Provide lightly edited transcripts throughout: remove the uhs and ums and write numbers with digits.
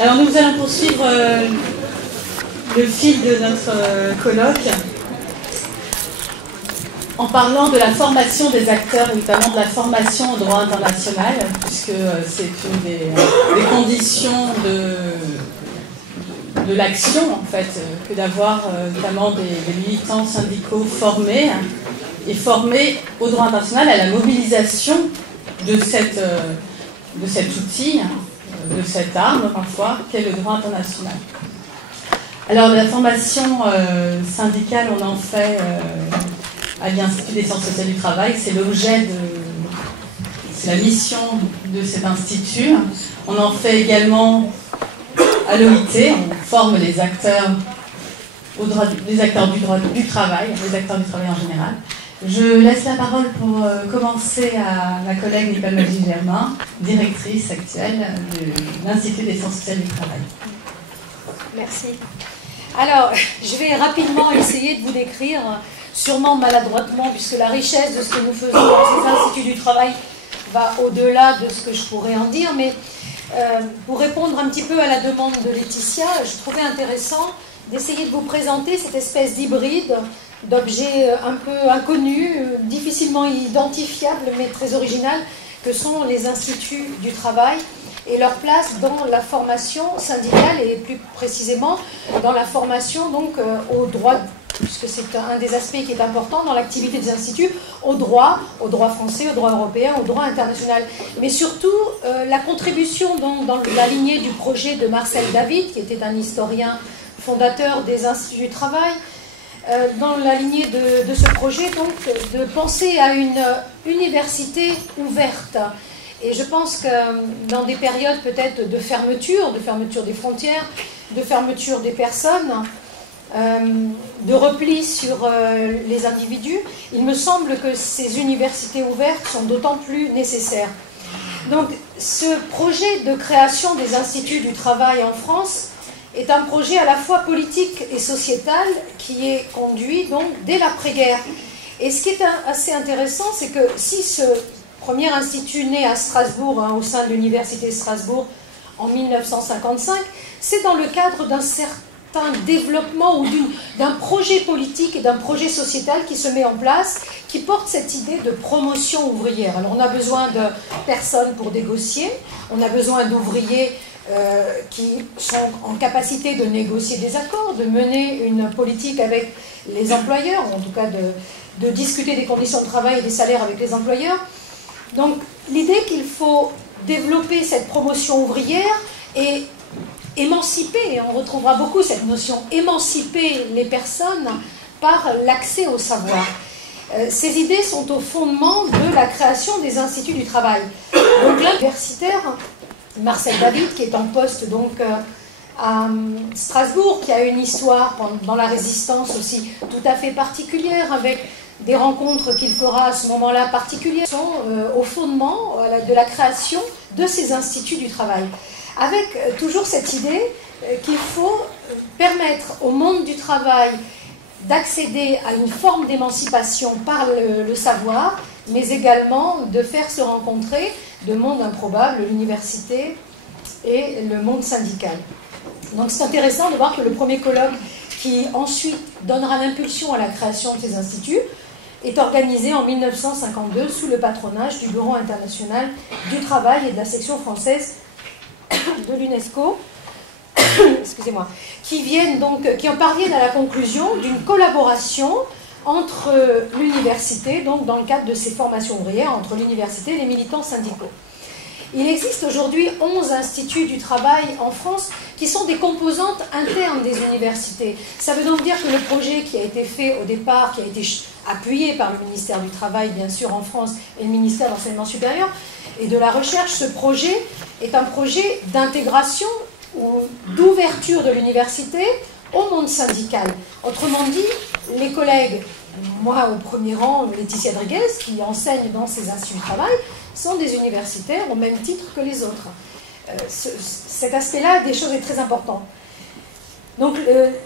Alors nous allons poursuivre le fil de notre colloque en parlant de la formation des acteurs, notamment de la formation au droit international, puisque c'est une des conditions de l'action, en fait, que d'avoir notamment des militants syndicaux formés, et formés au droit international, à la mobilisation de cet outil, de cette arme, parfois, qu'est le droit international. Alors, la formation syndicale, on en fait à l'Institut des sciences sociales du travail. C'est c'est la mission de cet institut. On en fait également à l'OIT. On forme les acteurs du droit du travail, les acteurs du travail en général. Je laisse la parole pour commencer à ma collègue Nicole Magie-Germain, directrice actuelle de l'Institut des sciences sociales du travail. Merci. Alors, je vais rapidement essayer de vous décrire, sûrement maladroitement, puisque la richesse de ce que nous faisons dans ces instituts du travail va au-delà de ce que je pourrais en dire, mais pour répondre un petit peu à la demande de Laetitia, je trouvais intéressant d'essayer de vous présenter cette espèce d'hybride d'objets un peu inconnus, difficilement identifiables, mais très original, que sont les instituts du travail et leur place dans la formation syndicale et plus précisément dans la formation donc au droit, puisque c'est un des aspects qui est important dans l'activité des instituts, au droit français, au droit européen, au droit international. Mais surtout, la contribution donc, dans la lignée du projet de Marcel David, qui était un historien fondateur des instituts du travail, dans la lignée de ce projet, donc, de penser à une université ouverte. Et je pense que dans des périodes peut-être de fermeture des frontières, de fermeture des personnes, de repli sur les individus, il me semble que ces universités ouvertes sont d'autant plus nécessaires. Donc, ce projet de création des instituts du travail en France est un projet à la fois politique et sociétal qui est conduit donc dès l'après-guerre. Et ce qui est assez intéressant, c'est que si ce premier institut né à Strasbourg, au sein de l'université de Strasbourg en 1955, c'est dans le cadre d'un certain développement ou d'un projet politique et d'un projet sociétal qui se met en place, qui porte cette idée de promotion ouvrière. Alors on a besoin de personnes pour négocier, on a besoin d'ouvriers qui sont en capacité de négocier des accords, de mener une politique avec les employeurs, ou en tout cas de discuter des conditions de travail et des salaires avec les employeurs. Donc l'idée qu'il faut développer cette promotion ouvrière et émanciper, et on retrouvera beaucoup cette notion, émanciper les personnes par l'accès au savoir. Ces idées sont au fondement de la création des instituts du travail. Donc l'universitaire Marcel David, qui est en poste donc à Strasbourg, qui a une histoire dans la résistance aussi tout à fait particulière, avec des rencontres qu'il fera à ce moment-là particulières, sont au fondement de la création de ces instituts du travail. Avec toujours cette idée qu'il faut permettre au monde du travail d'accéder à une forme d'émancipation par le savoir, mais également de faire se rencontrer deux mondes improbables, l'université et le monde syndical. Donc c'est intéressant de voir que le premier colloque qui ensuite donnera l'impulsion à la création de ces instituts est organisé en 1952 sous le patronage du Bureau international du travail et de la section française de l'UNESCO, excusez-moi, qui en parviennent à la conclusion d'une collaboration entre l'université, donc dans le cadre de ces formations ouvrières, entre l'université et les militants syndicaux. Il existe aujourd'hui 11 instituts du travail en France qui sont des composantes internes des universités. Ça veut donc dire que le projet qui a été fait au départ, qui a été appuyé par le ministère du Travail, bien sûr, en France, et le ministère de l'Enseignement supérieur et de la Recherche, ce projet est un projet d'intégration ou d'ouverture de l'université au monde syndical. Autrement dit, les collègues, moi au premier rang, Laetitia Driguez, qui enseigne dans ces instituts de travail, sont des universitaires au même titre que les autres. Cet aspect-là des choses est très important. Donc,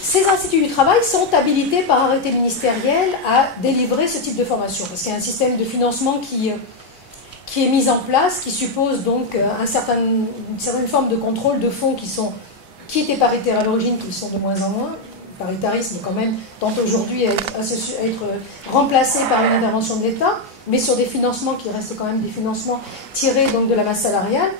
ces instituts du travail sont habilités par arrêté ministériel à délivrer ce type de formation. Parce qu'il y a un système de financement qui qui est mise en place, qui suppose donc une certaine forme de contrôle de fonds qui étaient paritaires à l'origine, qui sont de moins en moins. Le paritarisme, quand même, tente aujourd'hui à être remplacé par une intervention de l'État, mais sur des financements qui restent quand même des financements tirés donc de la masse salariale.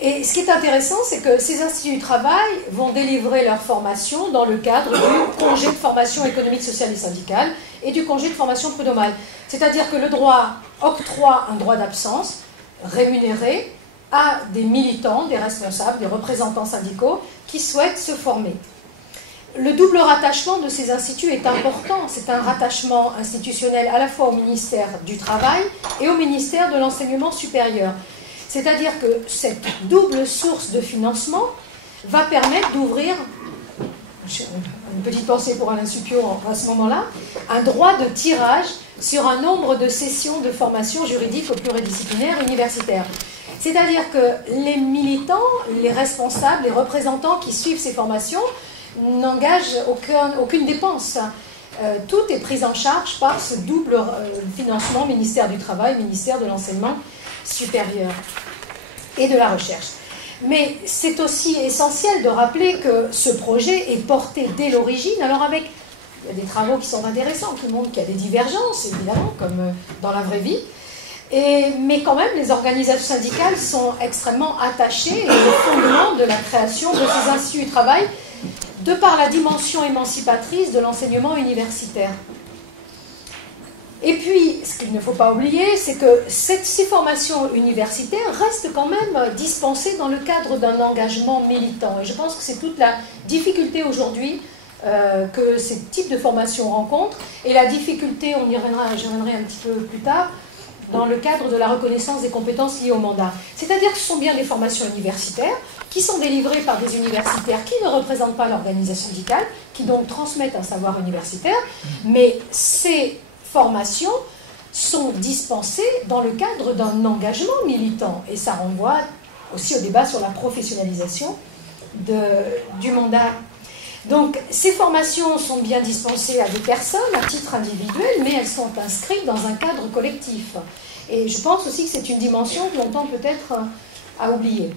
Et ce qui est intéressant, c'est que ces instituts du travail vont délivrer leur formation dans le cadre du congé de formation économique, sociale et syndicale et du congé de formation prud'homale. C'est-à-dire que le droit octroie un droit d'absence rémunéré à des militants, des responsables, des représentants syndicaux qui souhaitent se former. Le double rattachement de ces instituts est important. C'est un rattachement institutionnel à la fois au ministère du Travail et au ministère de l'Enseignement supérieur. C'est-à-dire que cette double source de financement va permettre d'ouvrir, une petite pensée pour Alain Supiot à ce moment-là, un droit de tirage sur un nombre de sessions de formation juridique au pluridisciplinaire universitaire. C'est-à-dire que les militants, les responsables, les représentants qui suivent ces formations n'engagent aucune dépense. Tout est pris en charge par ce double financement, ministère du Travail, ministère de l'Enseignement supérieur et de la Recherche. Mais c'est aussi essentiel de rappeler que ce projet est porté dès l'origine, alors il y a des travaux qui sont intéressants, tout le monde qui a des divergences, évidemment, comme dans la vraie vie, mais quand même, les organisations syndicales sont extrêmement attachées au fondement de la création de ces instituts du travail, de par la dimension émancipatrice de l'enseignement universitaire. Et puis, ce qu'il ne faut pas oublier, c'est que ces formations universitaires restent quand même dispensées dans le cadre d'un engagement militant. Et je pense que c'est toute la difficulté aujourd'hui que ces types de formations rencontrent, et la difficulté, j'y reviendrai un petit peu plus tard, dans le cadre de la reconnaissance des compétences liées au mandat. C'est-à-dire que ce sont bien des formations universitaires qui sont délivrées par des universitaires qui ne représentent pas l'organisation syndicale, qui donc transmettent un savoir universitaire, mais ces formations sont dispensées dans le cadre d'un engagement militant. Et ça renvoie aussi au débat sur la professionnalisation du mandat. Donc, ces formations sont bien dispensées à des personnes à titre individuel, mais elles sont inscrites dans un cadre collectif. Et je pense aussi que c'est une dimension que l'on tend peut-être à oublier.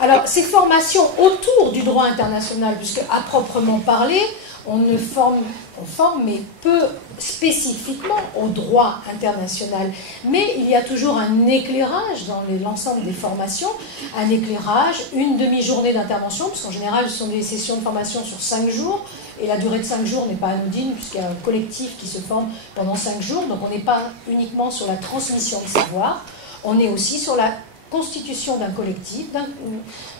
Alors, ces formations autour du droit international, puisque à proprement parler, on forme, mais peu spécifiquement au droit international. Mais il y a toujours un éclairage dans l'ensemble des formations, un éclairage, une demi-journée d'intervention, puisqu'en général, ce sont des sessions de formation sur 5 jours, et la durée de 5 jours n'est pas anodine, puisqu'il y a un collectif qui se forme pendant 5 jours, donc on n'est pas uniquement sur la transmission de savoir, on est aussi sur la constitution d'un collectif,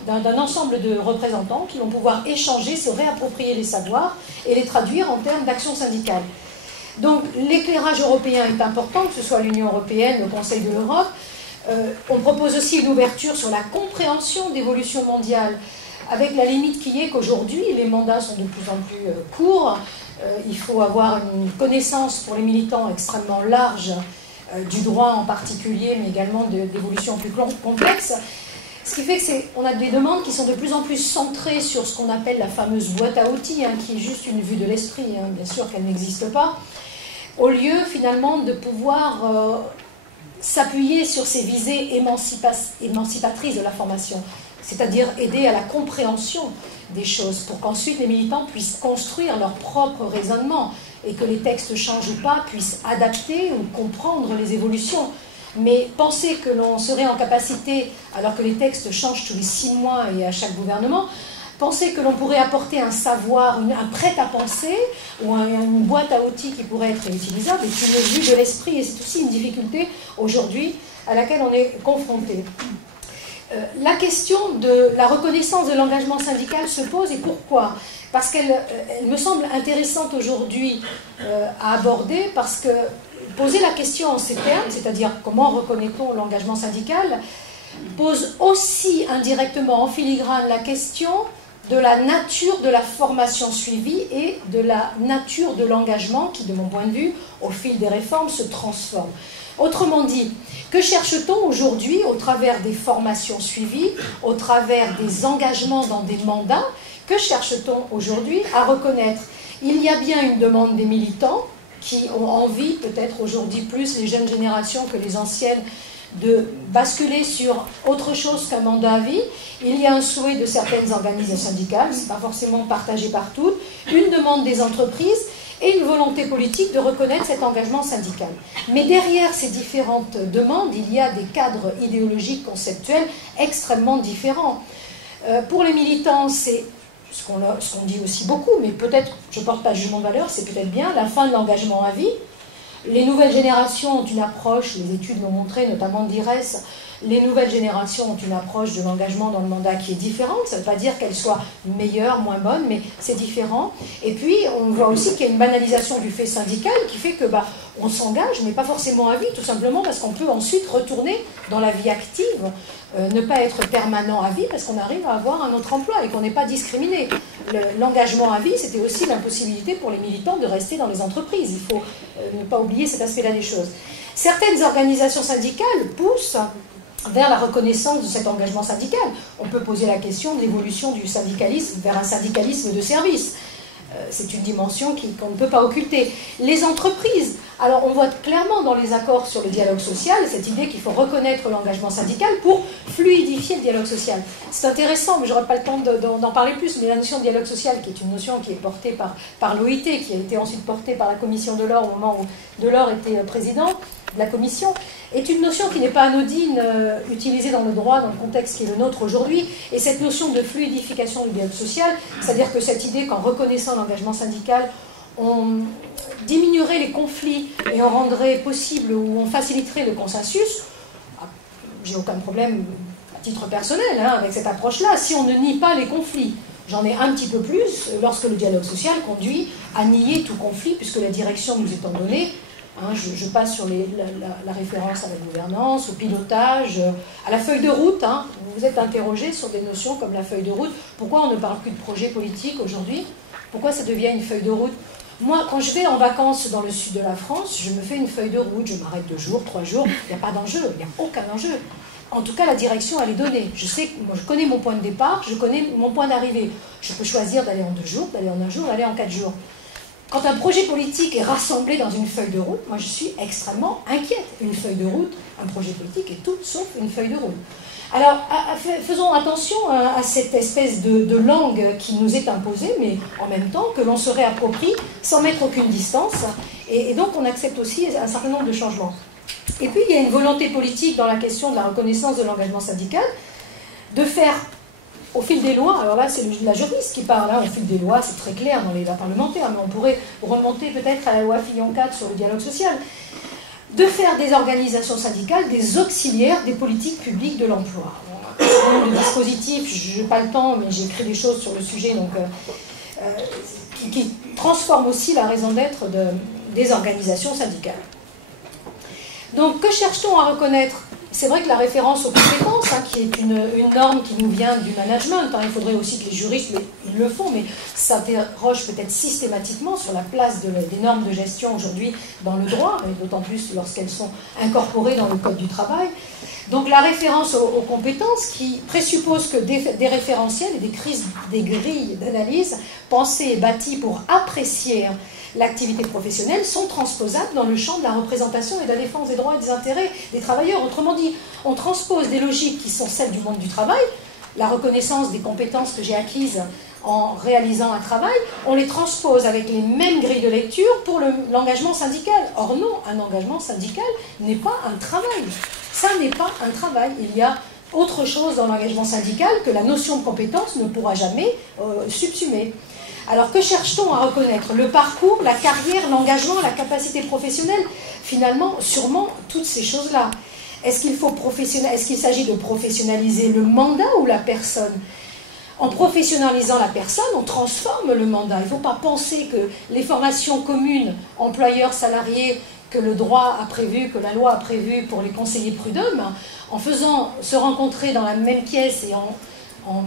d'un ensemble de représentants qui vont pouvoir échanger, se réapproprier les savoirs et les traduire en termes d'action syndicale. Donc l'éclairage européen est important, que ce soit l'Union européenne, le Conseil de l'Europe. On propose aussi une ouverture sur la compréhension d'évolution mondiale, avec la limite qui est qu'aujourd'hui, les mandats sont de plus en plus courts. Il faut avoir une connaissance pour les militants extrêmement large du droit en particulier, mais également d'évolutions plus complexes. Ce qui fait qu'on a des demandes qui sont de plus en plus centrées sur ce qu'on appelle la fameuse boîte à outils, qui est juste une vue de l'esprit, bien sûr qu'elle n'existe pas, au lieu finalement de pouvoir s'appuyer sur ces visées émancipatrices de la formation, c'est-à-dire aider à la compréhension des choses, pour qu'ensuite les militants puissent construire leur propre raisonnement, et que les textes changent ou pas, puissent adapter ou comprendre les évolutions. Mais penser que l'on serait en capacité, alors que les textes changent tous les 6 mois et à chaque gouvernement, penser que l'on pourrait apporter un savoir, un prêt-à-penser, ou une boîte à outils qui pourrait être utilisable, est une vue de l'esprit, et c'est aussi une difficulté aujourd'hui à laquelle on est confronté. La question de la reconnaissance de l'engagement syndical se pose, et pourquoi ? Parce qu'elle me semble intéressante aujourd'hui à aborder, parce que poser la question en ces termes, c'est-à-dire comment reconnaît-on l'engagement syndical, pose aussi indirectement en filigrane la question de la nature de la formation suivie et de la nature de l'engagement qui, de mon point de vue, au fil des réformes, se transforme. Autrement dit, que cherche-t-on aujourd'hui au travers des formations suivies, au travers des engagements dans des mandats? Que cherche-t-on aujourd'hui à reconnaître? Il y a bien une demande des militants qui ont envie, peut-être aujourd'hui plus les jeunes générations que les anciennes, de basculer sur autre chose qu'un mandat à vie. Il y a un souhait de certaines organisations syndicales, ce n'est pas forcément partagé par toutes, une demande des entreprises et une volonté politique de reconnaître cet engagement syndical. Mais derrière ces différentes demandes, il y a des cadres idéologiques, conceptuels extrêmement différents. Pour les militants, c'est ce qu'on dit aussi beaucoup, mais peut-être, je ne porte pas jugement de valeur, c'est peut-être bien la fin de l'engagement à vie. Les nouvelles générations ont une approche, les études l'ont montré, notamment d'IRES, les nouvelles générations ont une approche de l'engagement dans le mandat qui est différente. Ça ne veut pas dire qu'elle soit meilleure, moins bonne, mais c'est différent. Et puis, on voit aussi qu'il y a une banalisation du fait syndical qui fait que on s'engage, mais pas forcément à vie, tout simplement parce qu'on peut ensuite retourner dans la vie active, ne pas être permanent à vie parce qu'on arrive à avoir un autre emploi et qu'on n'est pas discriminé. L'engagement à vie, c'était aussi l'impossibilité pour les militants de rester dans les entreprises. Il faut ne pas oublier cet aspect-là des choses. Certaines organisations syndicales poussent vers la reconnaissance de cet engagement syndical. On peut poser la question de l'évolution du syndicalisme vers un syndicalisme de service. C'est une dimension qu'on ne peut pas occulter. Les entreprises, alors on voit clairement dans les accords sur le dialogue social cette idée qu'il faut reconnaître l'engagement syndical pour fluidifier le dialogue social. C'est intéressant, mais je n'aurai pas le temps d'en parler plus, mais la notion de dialogue social, qui est une notion qui est portée par l'OIT, qui a été ensuite portée par la commission Delors au moment où Delors était président de la commission, est une notion qui n'est pas anodine, utilisée dans le droit, dans le contexte qui est le nôtre aujourd'hui. Et cette notion de fluidification du dialogue social, c'est-à-dire que cette idée qu'en reconnaissant l'engagement syndical, on diminuerait les conflits et on rendrait possible ou on faciliterait le consensus, j'ai aucun problème à titre personnel avec cette approche-là, si on ne nie pas les conflits. J'en ai un petit peu plus lorsque le dialogue social conduit à nier tout conflit, puisque la direction nous étant donnée. Je passe sur la référence à la gouvernance, au pilotage, à la feuille de route. Vous vous êtes interrogé sur des notions comme la feuille de route. Pourquoi on ne parle plus de projet politique aujourd'hui? Pourquoi ça devient une feuille de route? Moi, quand je vais en vacances dans le sud de la France, je me fais une feuille de route, je m'arrête 2 jours, 3 jours, il n'y a pas d'enjeu, il n'y a aucun enjeu. En tout cas, la direction, elle est donnée. Je connais mon point de départ, je connais mon point d'arrivée. Je peux choisir d'aller en 2 jours, d'aller en 1 jour, d'aller en 4 jours. Quand un projet politique est rassemblé dans une feuille de route, moi je suis extrêmement inquiète. Une feuille de route, un projet politique est tout sauf une feuille de route. Alors faisons attention à cette espèce de langue qui nous est imposée, mais en même temps que l'on se réapproprie sans mettre aucune distance. Et donc on accepte aussi un certain nombre de changements. Et puis il y a une volonté politique dans la question de la reconnaissance de l'engagement syndical, de faire au fil des lois, alors là c'est la juriste qui parle, au fil des lois, c'est très clair dans les lois parlementaires, mais on pourrait remonter peut-être à la loi Fillon 4 sur le dialogue social, de faire des organisations syndicales des auxiliaires des politiques publiques de l'emploi. Le dispositif, je n'ai pas le temps, mais j'ai écrit des choses sur le sujet, donc, qui transforme aussi la raison d'être des organisations syndicales. Donc que cherche-t-on à reconnaître? C'est vrai que la référence aux compétences, qui est une norme qui nous vient du management, il faudrait aussi que les juristes ils le font, mais s'interrogent peut-être systématiquement sur la place des normes de gestion aujourd'hui dans le droit, et d'autant plus lorsqu'elles sont incorporées dans le Code du travail. Donc la référence aux compétences qui présuppose que des référentiels et des grilles d'analyse pensées et bâties pour apprécier l'activité professionnelle sont transposables dans le champ de la représentation et de la défense des droits et des intérêts des travailleurs. Autrement dit, on transpose des logiques qui sont celles du monde du travail, la reconnaissance des compétences que j'ai acquises en réalisant un travail, on les transpose avec les mêmes grilles de lecture pour l'engagement syndical. Or non, un engagement syndical n'est pas un travail. Ça n'est pas un travail. Il y a autre chose dans l'engagement syndical que la notion de compétence ne pourra jamais subsumer. Alors que cherche-t-on à reconnaître? Le parcours, la carrière, l'engagement, la capacité professionnelle? Finalement, sûrement toutes ces choses-là. Est-ce qu'il s'agit de professionnaliser le mandat ou la personne? En professionnalisant la personne, on transforme le mandat. Il ne faut pas penser que les formations communes, employeurs, salariés, que le droit a prévu, que la loi a prévu pour les conseillers prud'hommes, en faisant se rencontrer dans la même pièce et en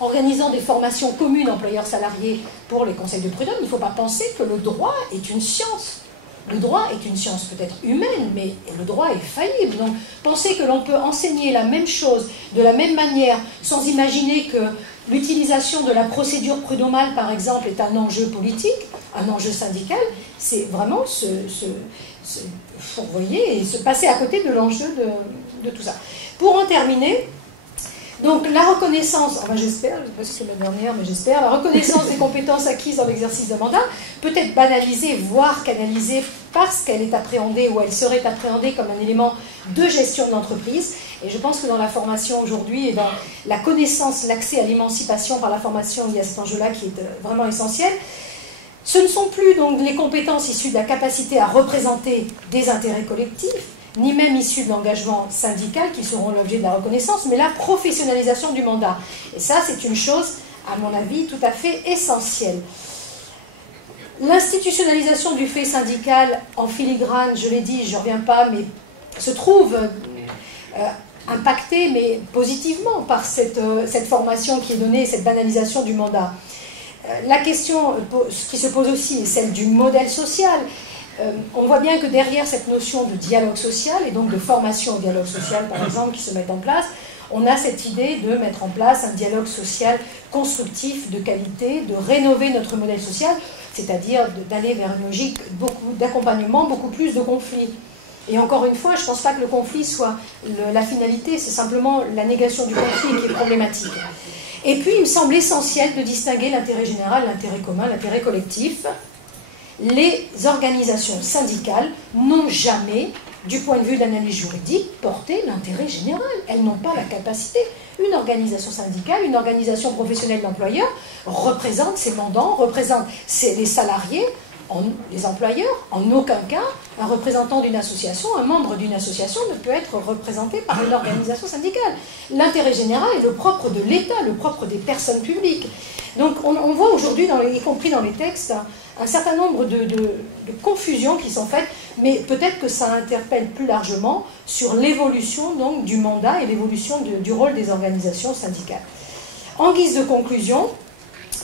organisant des formations communes employeurs-salariés pour les conseils de prud'hommes, il ne faut pas penser que le droit est une science. Le droit est une science peut-être humaine, mais le droit est faillible. Donc, penser que l'on peut enseigner la même chose de la même manière, sans imaginer que l'utilisation de la procédure prud'homale, par exemple, est un enjeu politique, un enjeu syndical, c'est vraiment fourvoyer et se passer à côté de l'enjeu de tout ça. Pour en terminer, donc la reconnaissance, enfin j'espère, je ne sais pas si c'est la dernière, mais j'espère, la reconnaissance des compétences acquises dans l'exercice d'un mandat peut être banalisée, voire canalisée parce qu'elle est appréhendée ou elle serait appréhendée comme un élément de gestion de l'entreprise. Et je pense que dans la formation aujourd'hui et dans la connaissance, l'accès à l'émancipation par la formation, il y a cet enjeu-là qui est vraiment essentiel. Ce ne sont plus donc les compétences issues de la capacité à représenter des intérêts collectifs, ni même issues de l'engagement syndical qui seront l'objet de la reconnaissance, mais la professionnalisation du mandat. Et ça, c'est une chose, à mon avis, tout à fait essentielle. L'institutionnalisation du fait syndical en filigrane, je l'ai dit, je ne reviens pas, mais se trouve impactée, mais positivement, par cette formation qui est donnée, cette banalisation du mandat. La question qui se pose aussi est celle du modèle social. On voit bien que derrière cette notion de dialogue social et donc de formation au dialogue social, par exemple, qui se met en place, on a cette idée de mettre en place un dialogue social constructif, de qualité, de rénover notre modèle social, c'est-à-dire d'aller vers une logique d'accompagnement, beaucoup plus de conflits. Et encore une fois, je ne pense pas que le conflit soit la finalité, c'est simplement la négation du conflit qui est problématique. Et puis, il me semble essentiel de distinguer l'intérêt général, l'intérêt commun, l'intérêt collectif. Les organisations syndicales n'ont jamais, du point de vue de l'analyse juridique, porté l'intérêt général. Elles n'ont pas la capacité. Une organisation syndicale, une organisation professionnelle d'employeurs représente ses mandants, représente les salariés, les employeurs. En aucun cas, un représentant d'une association, un membre d'une association ne peut être représenté par une organisation syndicale. L'intérêt général est le propre de l'État, le propre des personnes publiques. Donc on voit aujourd'hui, y compris dans les textes, un certain nombre de confusions qui sont faites, mais peut-être que ça interpelle plus largement sur l'évolution donc du mandat et l'évolution du rôle des organisations syndicales. En guise de conclusion,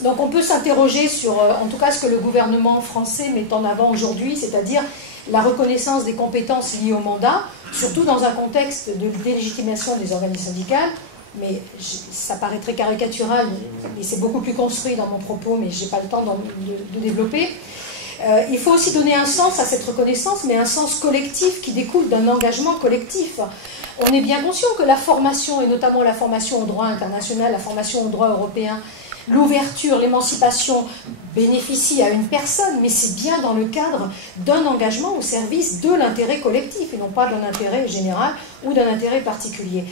donc on peut s'interroger sur, en tout cas, ce que le gouvernement français met en avant aujourd'hui, c'est-à-dire la reconnaissance des compétences liées au mandat, surtout dans un contexte de délégitimation des organisations syndicales. Mais ça paraît très caricatural, et c'est beaucoup plus construit dans mon propos, mais je n'ai pas le temps de développer. Il faut aussi donner un sens à cette reconnaissance, mais un sens collectif qui découle d'un engagement collectif. On est bien conscient que la formation, et notamment la formation au droit international, la formation au droit européen, l'ouverture, l'émancipation bénéficie à une personne, mais c'est bien dans le cadre d'un engagement au service de l'intérêt collectif, et non pas d'un intérêt général ou d'un intérêt particulier.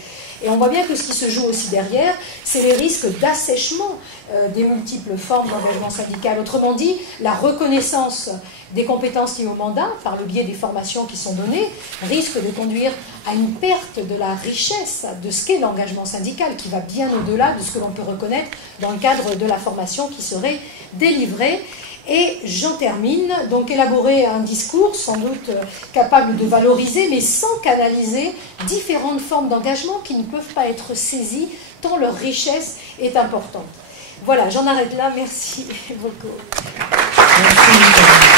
Et on voit bien que ce qui se joue aussi derrière, c'est les risques d'assèchement des multiples formes d'engagement syndical. Autrement dit, la reconnaissance des compétences liées au mandat, par le biais des formations qui sont données, risque de conduire à une perte de la richesse de ce qu'est l'engagement syndical, qui va bien au-delà de ce que l'on peut reconnaître dans le cadre de la formation qui serait délivrée. Et j'en termine, donc élaborer un discours sans doute capable de valoriser, mais sans canaliser différentes formes d'engagement qui ne peuvent pas être saisies tant leur richesse est importante. Voilà, j'en arrête là, merci beaucoup. Merci.